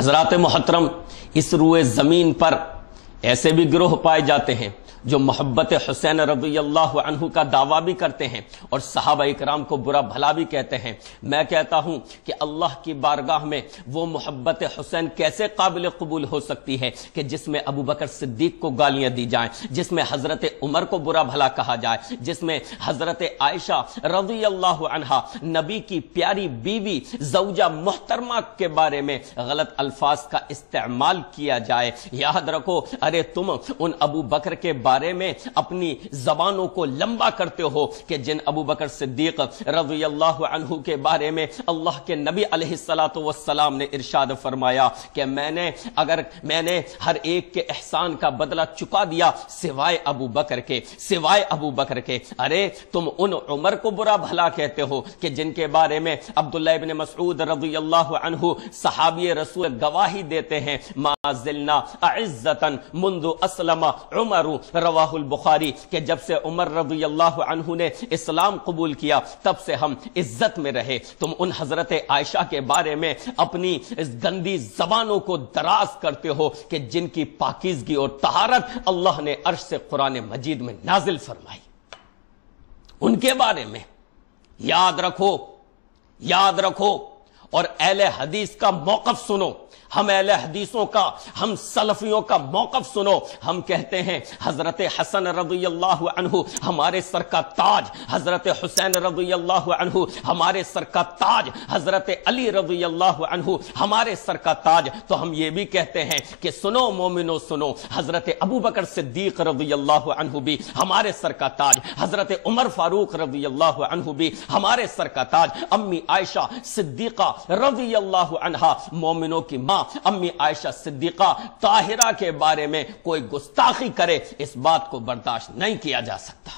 حضرات محترم، اس روئے زمین پر ایسے بھی گروہ پائے جاتے ہیں جو محبت حسین رضی اللہ عنہ کا دعویٰ بھی کرتے ہیں اور صحابہ اکرام کو برا بھلا بھی کہتے ہیں۔ میں کہتا ہوں کہ اللہ کی بارگاہ میں وہ محبت حسین کیسے قابل قبول ہو سکتی ہے کہ جس میں ابو بکر صدیق کو گالیاں دی جائیں، جس میں حضرت عمر کو برا بھلا کہا جائے، جس میں حضرت عائشہ رضی اللہ عنہا نبی کی پیاری بیوی زوجہ محترمہ کے بارے میں غلط الفاظ کا استعمال کیا جائے۔ یاد رکھو، ارے تم ان ابو بکر کے بارے میں اپنی زبانوں کو لمبا کرتے ہو کہ جن ابو بکر صدیق رضی اللہ عنہ کے بارے میں اللہ کے نبی علیہ السلام نے ارشاد فرمایا کہ میں نے ہر ایک کے احسان کا بدلہ چکا دیا سوائے ابو بکر کے۔ ارے تم ان عمر کو برا بھلا کہتے ہو کہ جن کے بارے میں عبداللہ ابن مسعود رضی اللہ عنہ صحابی رسول گواہی دیتے ہیں، ما زلنا اعزتا منذ اسلم عمر، رواہ البخاری، کہ جب سے عمر رضی اللہ عنہ نے اسلام قبول کیا تب سے ہم عزت میں رہے۔ تم ان حضرت عائشہ کے بارے میں اپنی گندی زبانوں کو دراز کرتے ہو کہ جن کی پاکیزگی اور طہارت اللہ نے عرش سے قرآن مجید میں نازل فرمائی۔ ان کے بارے میں یاد رکھو اور اہل حدیث کا موقف سنو۔ ہم اہل حدیثوں کا، ہم سلفیوں کا موقف سنو۔ ہم کہتے ہیں حضرت حسن رضی اللہ عنہ ہمارے سر کا تاج، حضرت حسین رضی اللہ عنہ ہمارے سر کا تاج، حضرت علی رضی اللہ عنہ ہمارے سر کا تاج۔ تو ہم یہ بھی کہتے ہیں کہ سنو مومنو سنو، حضرت ابو بکر صدیق رضی اللہ عنہ بھی ہمارے سر کا تاج، حضرت عمر فاروق رضی اللہ عنہ بھی ہمارے سر کا تاج، امی عائشہ صدیقہ رضی اللہ عنہا مومنوں کی ماں امی عائشہ صدیقہ طاہرہ کے بارے میں کوئی گستاخی کرے، اس بات کو برداشت نہیں کیا جا سکتا۔